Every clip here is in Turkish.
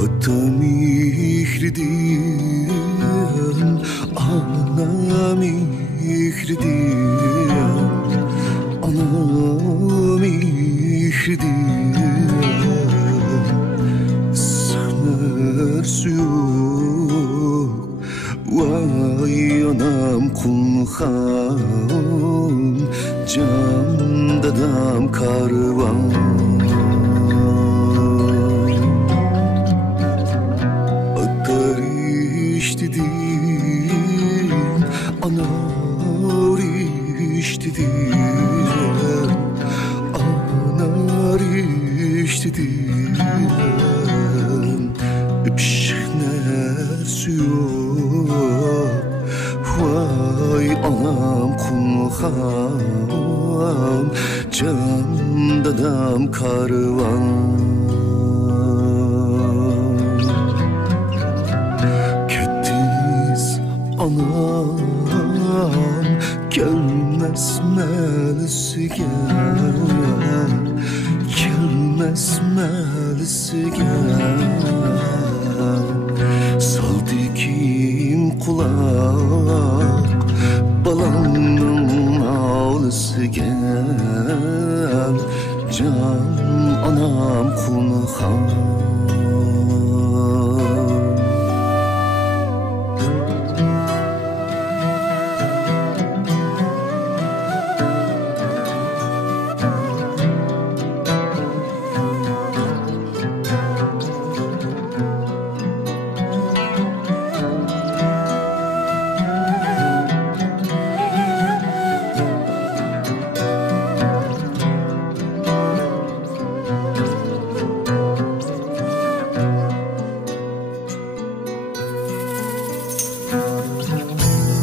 Ata mihridim, ana mihridim, ana mihridim. Sahner suyuk, vay anam kulhan, can dadam karvan. Anar iştidim Öpüşler suyuk Vay anam kulhan Can dadam karvan Kettiniz anam Gelmez melisigen Gelmez melisigen Saldı kim kulak Balanın ağlısıgen Can anam kulhan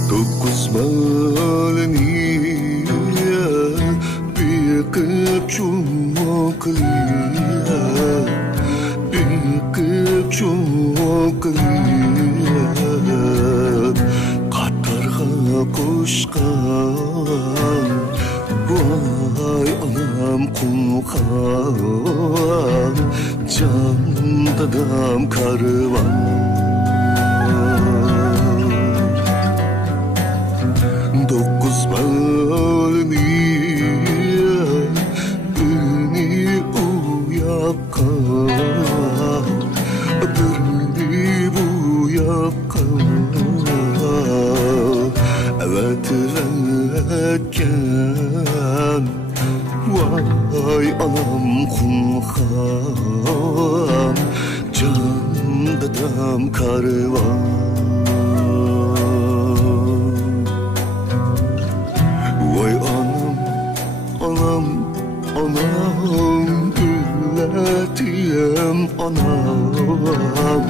Dokuz baleniye Bikip çumokliye Bikip çumokliye Katarga koşkan Vay anam kulkan Can dadam karvan Dokuz baleniye beni uyaka Beni bu yaka Evet verken Vay anam kulhan Can dadam karvan Anam gülletiyem anam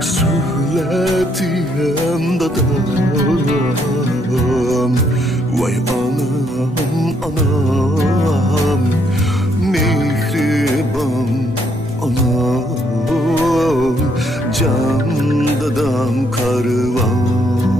Söyletiyem dadam Vay anam Mihriban anam Can dadam karvan